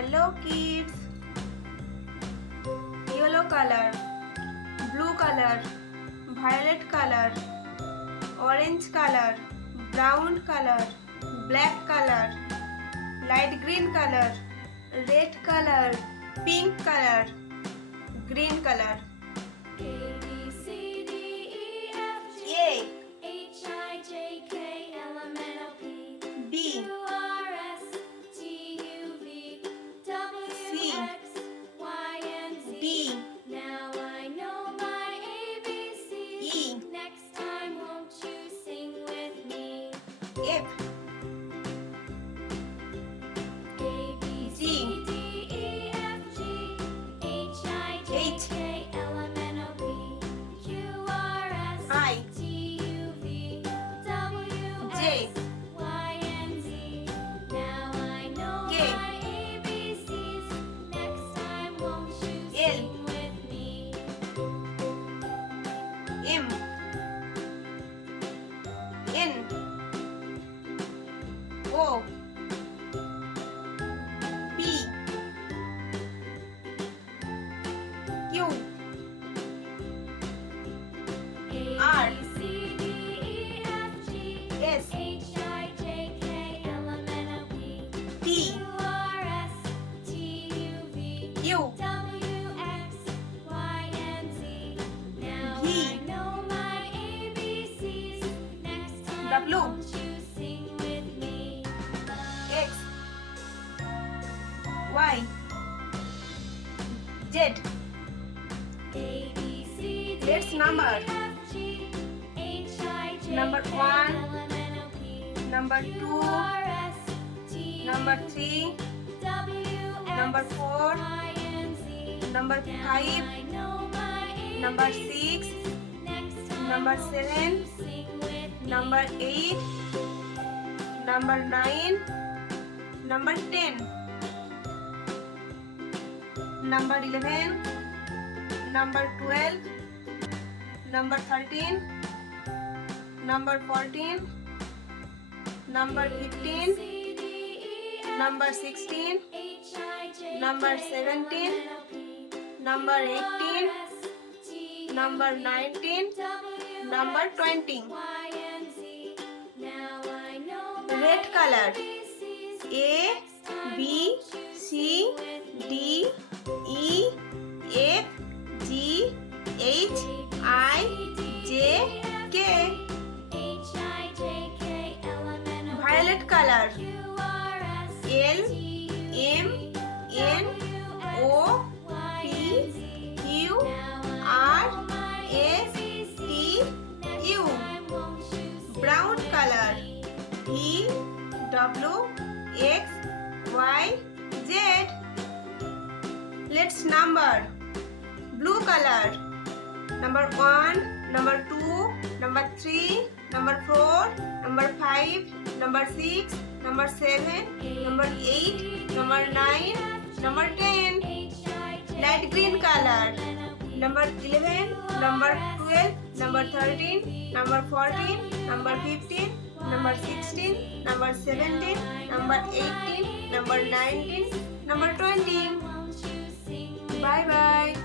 Hello kids. Yellow color, blue color, violet color, orange color, brown color, black color, light green color, red color, pink color, green color. A, B, C, D, Now I know my ABCs. E, Next time, won't you sing with me? F, A, B, C, D, E, F, G, H, I, J, K, L, M, N, O, P, Q, R, S, I, T, U, V, W, J, X, Y, and Z. Now I know K, my ABCs. Next time, won't you L, sing with me? M, N, O, P, Q, A, R, B, C, D, E, F, G, S, H, I, J, K, L, M, N, O, P, T, Q, R, S, T, U, V, Q, W, X, Y, and Z. Now V, I know my ABCs. Next time, W, won't you sing with me? X, Y, Z. A, B, C, D, Let's number. E, F, G, H, I, J, Number K, one, L, M, N, O, P, Number Q, 2, R, S, T, Number U, 3, W, X, Number 4, Y, and Z. Number Now 5, I know my Number ABCs. 6, Next time, Number won't 7, you sing with me? Number 8, Number 9, Number 10, Number 11, Number 12, Number 13, Number 14, Number 15, Number 16, Number 17, Number 18, Number 19, Number 20. Red color. A, B, C, D, E, F, G, H, I, J, K. Violet color. L, M, N, O, P, Q, R, S, T, U. Brown color. V, W, X, Y, Z. Let's number. Blue color. Number 1, number 2, number 3, number 4, number 5, number 6, number 7, number 8, number 9, number 10. Light green color. Number 11, number 12, number 13, number 14, number 15, number 16, number 17, number 18, number 19, number 20. Bye bye.